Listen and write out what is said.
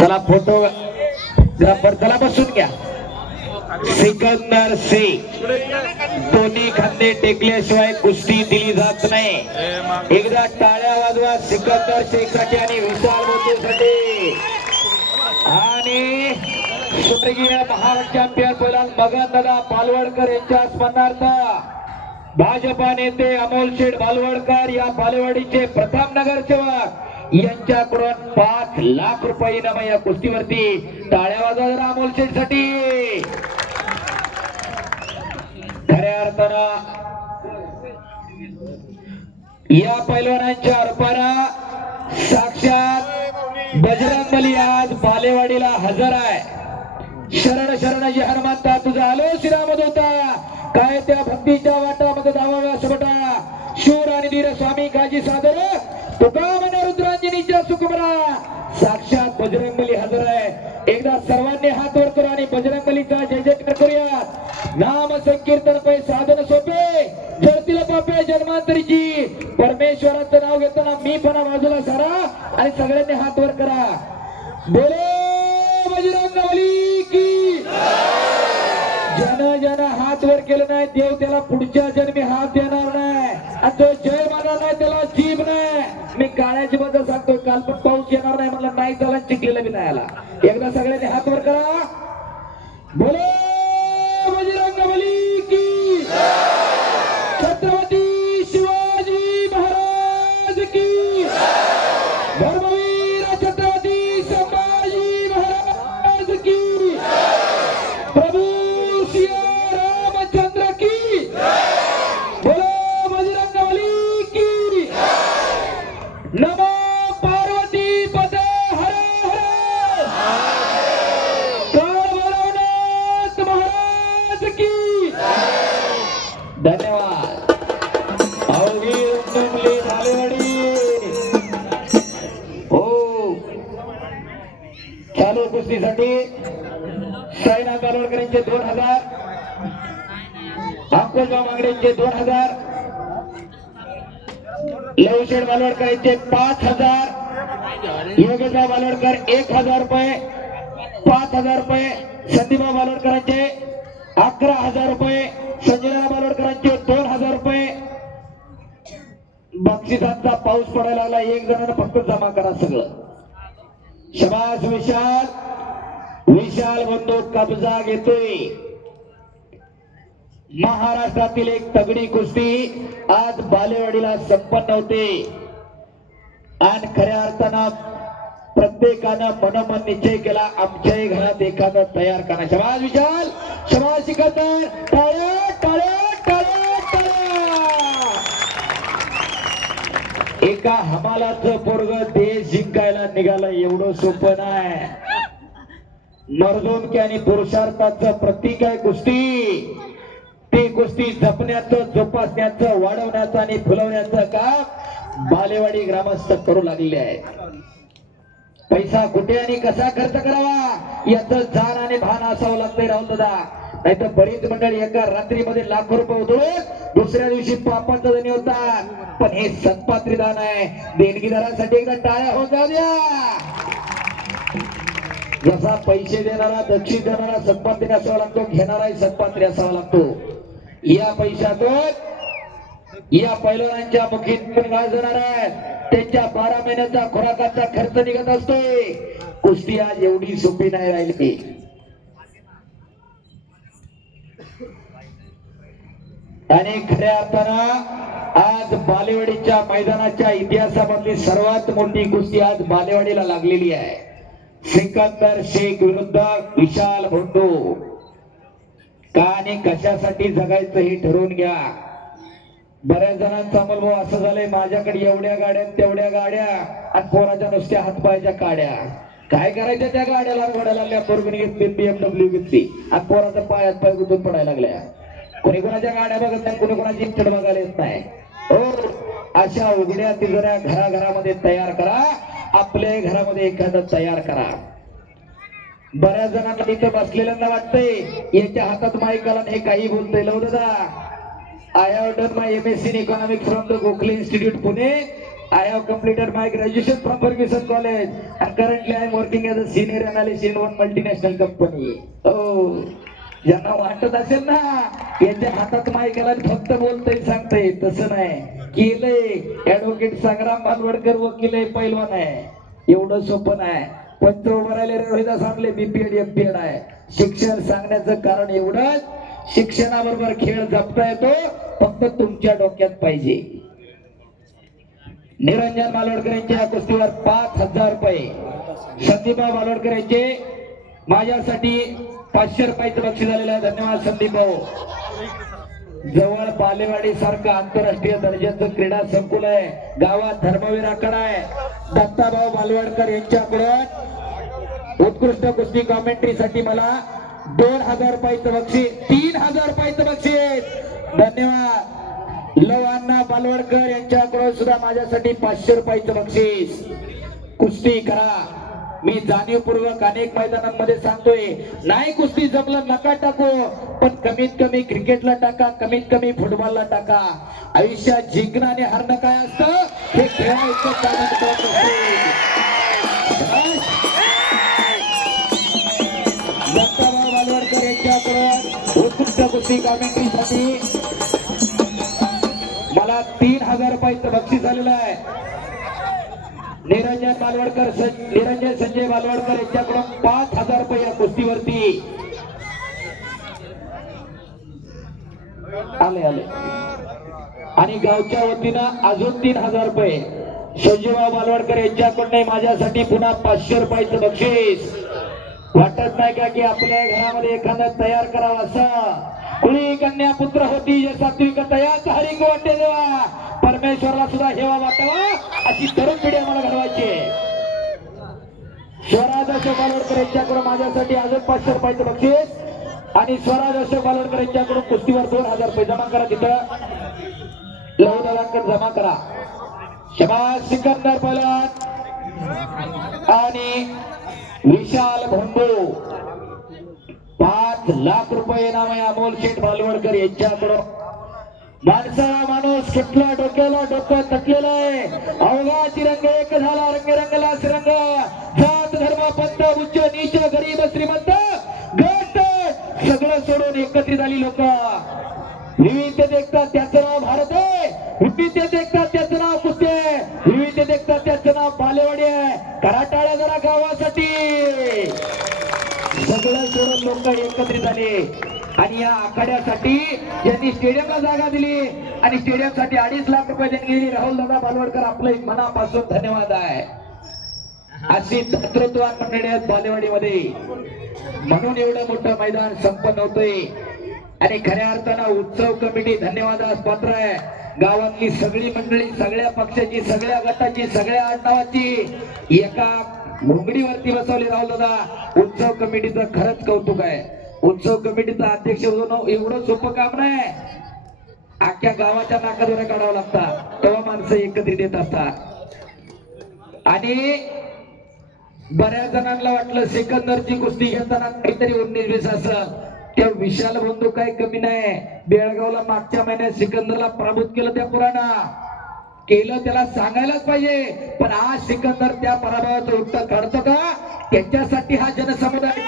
चला फोटोग्राफर चला बसून घ्या. सिकंदर शेख दोन्ही खांदे टेकल्याशिवाय कुस्ती दिली जात नाही. एकदा टाळ्या वाजवा सिकंदर शेख साठी आणि विशाल मोतीसाठी. आणि स्वर्गीय महाराष्ट्र चॅम्पियन बोलाल मगन दादा बालवडकर यांच्या स्मरणार्थ भाजपा नेते अमोल शेठ बालवडकर या बालेवाडीचे प्रथम नगरसेवक यांच्याकडून 5 लाख रुपये इनाम या कुस्तीवरती. टाळ्या वाजवा अमोल शेठ साठी. खऱ्या अर्थानं या पैलवानांच्या रूपानं साक्षात बजरंगबली आज बालेवाडीला हजर आहे. शरण शरण जी हनुमंता तुझा आलो श्रीराम होता काय त्या भक्तीच्या वाटामध्ये धावाव्या सबटा शूर आणि धीर स्वामी काजी सादर तुका म्हणे रुद्रांजनीच्या सुकुमरा. साक्षात बजरंगबली हजर आहे. एकदा सर्वांनी हात वर करा आणि बजरंगबलीचा जय जयकार करूया. नाम संकीर्तन पै साधन सोपे जळतील पापे जन्मांतरीची. परमेश्वराचं नाव घेताना मी पण बाजूला सारा आणि सगळ्यांनी हात वर करा. बोलो बजरंगबली की. जन हात वर केलं नाही देव त्याला पुढच्या जन्मी हात देणार नाही. आणि तो जय म्हणणार नाही त्याला जीभ नाही. मी काळ्याची बद्दल सांगतो काल पण पाऊस येणार नाही मला नाही झाला चिखलेला बी नाही आला. एकदा सगळ्यांनी हात वर करा. बोलो बजरंगबली की. छत्रपती शिवाजी महाराज की. धर्मवीर छत्रपती संभाजी महाराज की. प्रभू श्री रामचंद्र की. बोलो बजरंगबली की. नमो पार्वती पते हर हर. काळ भैरवनाथ महाराज की. धन्यवाद. अवघी रुक्मिणी बालेवाडी. हो चालू कुस्तीसाठी साईनाथ बालवडकर यांचे 2000, अंकुशराव मांगडेंचे 2000, लवशेठ बालवडकर यांचे 5000, योगेशराव बालवडकर 1000 रुपये, 5000 रुपये, संदीपराव बालवडकरांचे 11000 रुपये, संजयराव बालवडकरांचे 2000 रुपये. बक्षिसांचा पाऊस पडायला लागला. एक जणांना फक्त जमा करा सगळं. शबाश विशाल. विशाल बंधू कब्जा घेतोय. महाराष्ट्रातील एक तगडी कुस्ती आज बालेवाडीला संपन्न होते. आणि खऱ्या अर्थानं प्रत्येकानं मनोमन निश्चय केला आमच्याही घरात एखादं तयार करा. शबाश विशाल. शबाश सिकंदर. टाळ्या टाळ्या टाळ्या टाळ्या. एका हमालाचं पोरग देश जिंकायला निघालं एवढं सोपं नाही. मर्दोनकी आणि पुरुषार्थाचं प्रतीक आहे कुस्ती. ती कुस्ती जपण्याचं जोपासण्याचं वाढवण्याचं आणि फुलवण्याचं काम बालेवाडी ग्रामस्थ करू लागलेले आहेत. पैसा कुठे आणि कसा खर्च करावा याचं जाण आणि भान असावं लागतंय राहुल दादा. नाहीतर बरीच मंडळी एका रात्रीमध्ये लाखो रुपये उधळून दुसऱ्या दिवशी पापाचं धनी होतात. पण हे सत्पात्री दान आहे. देणगीदारांसाठी एकदा टाळ्या होत जाऊ द्या. जसा पैसे देणारा दक्षिण देणारा सत्पात्री असावा लागतो घेणाराही सत्पात्री असावा लागतो. या पैशातून या पैलवानांच्या मुखीतून गाजणार आहेत. त्यांच्या 12 महिन्याचा खुराकाचा खर्च निघत असतोय. कुस्ती आज एवढी सोपी नाही राहिली. आणि खऱ्या अर्थानं आज बालेवाडीच्या मैदानाच्या इतिहासामधली सर्वात मोठी कुस्ती आज बालेवाडीला लागलेली आहे. सिकंदर शेख विरुद्ध विशाल भोंडू. का आणि कशासाठी जगायचं हे ठरवून घ्या. बऱ्याच जणांचा अनुभव असं झालंय माझ्याकडे एवढ्या गाड्या तेवढ्या गाड्या आणि पोराच्या नुसत्या हातपायच्या काड्या. काय करायच्या त्या गाड्याला घोड्याला लागल्या. पोरगणी घेतली BMW घेतली आणि पोराचा पायात पाय गुंतून पडायला लागल्या. कोणी कोणाच्या गाड्या बघत नाही कोणी कोणाची इच्छा बघायला येत नाही. हो अशा उघड्या तिजऱ्या घराघरामध्ये तयार करा. आपल्या घरामध्ये एखादं तयार करा. बऱ्याच जणांना इथं बसलेल्यांना वाटतंय याच्या हातात माईक आला हे काही बोलतोय. लव दादा I have done my MSc in economics from the Gokhale Institute Pune. I have completed my graduation from Ferguson College and currently I am working as a senior analyst in one multinational company. Oh, ज्यांना वाटत असेल ना यांच्या हातात mic आला फक्त बोलतय सांगतय, तसं नाही. केलंय ऍडव्होकेट संग्राम बालवडकर वकील आहे, पैलवान आहे. एवढं सोपं नाही. पंच उभं राहिले रोहिदास सांगले बीपीएड एमपीएड आहे. शिक्षण सांगण्याचं कारण एवढंच, शिक्षणाबरोबर खेळ जपता येतो, फक्त तुमच्या डोक्यात पाहिजे. निरंजन बालवडकर यांच्या या कुस्तीवर 5,000 रुपये, संदीपराव बालवडकर यांचे माझ्यासाठी 500 रुपयाचं बक्षीस झालेलं आहे. धन्यवाद संदीप भाऊ. जवळ बालेवाडी सारखं आंतरराष्ट्रीय दर्जाचं क्रीडा संकुल आहे, गावात धर्मवीर आखाडा आहे. दत्ताभाऊ बालवडकर यांच्याकडून उत्कृष्ट कुस्ती कॉमेंट्रीसाठी मला 2,000 रुपयाचं बक्षीस, 3,000 रुपयाचं बक्षीस. धन्यवाद. लवांना बालवडकर यांच्याकडून सुद्धा माझ्यासाठी 500 रुपयाचं बक्षीस. कुस्ती करा. मी जाणीवपूर्वक अनेक मैदानांमध्ये सांगतोय, नाही कुस्ती जमलं नका टाकू, पण कमीत कमी क्रिकेटला टाका, कमीत कमी फुटबॉलला टाका. आयुष्यात जिंकणं आणि हारणं काय असतं हे खेळायचं कारण दत्ताभाऊ बालवडकर यांच्याकडून उत्कृष्ट कुस्ती कॉमेंट्रीसाठी मला 3,000 रुपयाचं बक्षीस झालेलं आहे. निरंजन संजय बालवडकर यांच्याकडून 5,000 रुपये या कुस्तीवरती आले. आणि गावच्या वतीनं अजून 3,000 रुपये संजयराव बालवडकर यांच्याकडून माझ्यासाठी पुन्हा 500 रुपयाचं बक्षीस. वाटत नाही का की आपल्या घरामध्ये एखादा तयार करावा असं. कुणी कन्या पुत्र होती जे सात्विक तयाच हरिंग वाटे देवा, परमेश्वरला सुद्धा हेवा वाटावा अशी तरुण पिढी आम्हाला घडवायची. स्वराज अशोक बालवडकर यांच्याकडून माझ्यासाठी अजून 500 रुपयाचं बक्षीस आणि स्वराज अशोक बालवडकर यांच्याकडून कुस्तीवर 2,000 रुपये जमा करा. तिथं लहूदादांकडे जमा करा. शबाज सिकंदर पहलवान आणि विशाल भोंडू 5 लाख रुपये नाम आहे. अमोल शेठ बालवडकर यांच्याकडून माणूस कुठला डोक्याला डोकं तटलेलं आहे. अवघा तिरंग एक झाला, रंगरंगला सिरंग. जात धर्म पंथ उच्च नीच गरीब श्रीमंत गट सगळं सोडून एकत्रित आली लोक. विविधतेत एकता त्याचं नाव भारत आहे, विविधतेत एकता त्याचं नाव कुस्ती आहे, विविधतेत एकता त्याचं नाव बालेवाडी आहे. कराटाळ्या जरा गावासाठी सगळं सोडून लोक एकत्रित झाले आणि या आखाड्यासाठी ज्यांनी स्टेडियमला जागा दिली आणि स्टेडियम साठी 2.5 लाख रुपये देणगी दिली, राहुल दादा बालवडकर आपले मनापासून धन्यवाद आहे. अशी नेतृत्वान मंडळी आहेत बालेवाडीमध्ये, म्हणून एवढं मोठं मैदान संपन्न होतंय. आणि खऱ्या अर्थानं उत्सव कमिटी धन्यवादास पात्र आहे. गावातली सगळी मंडळी, सगळ्या पक्षाची, सगळ्या गटाची, सगळ्या आडनावाची एका घोंगडीवरती बसवली. राहुल दादा, उत्सव कमिटीचं खरंच कौतुक आहे. उत्सव कमिटीचा अध्यक्ष होणं एवढं सोपं काम नाही. अख्ख्या गावाच्या नाकादोऱ्या काढावं लागतात, तेव्हा माणसं एकत्रित येत असतात. आणि बऱ्याच जणांना वाटलं सिकंदरची कुस्ती घेताना काहीतरी 19-20 असं. त्या विशाल बंधू काही कमी नाही. बेळगावला मागच्या महिन्यात सिकंदरला पराभूत केलं, त्या पुराणा केलं, त्याला सांगायलाच पाहिजे. पण आज सिकंदर त्या पराभवाचं उत्तर काढतो का? त्याच्यासाठी हा जनसमुदाय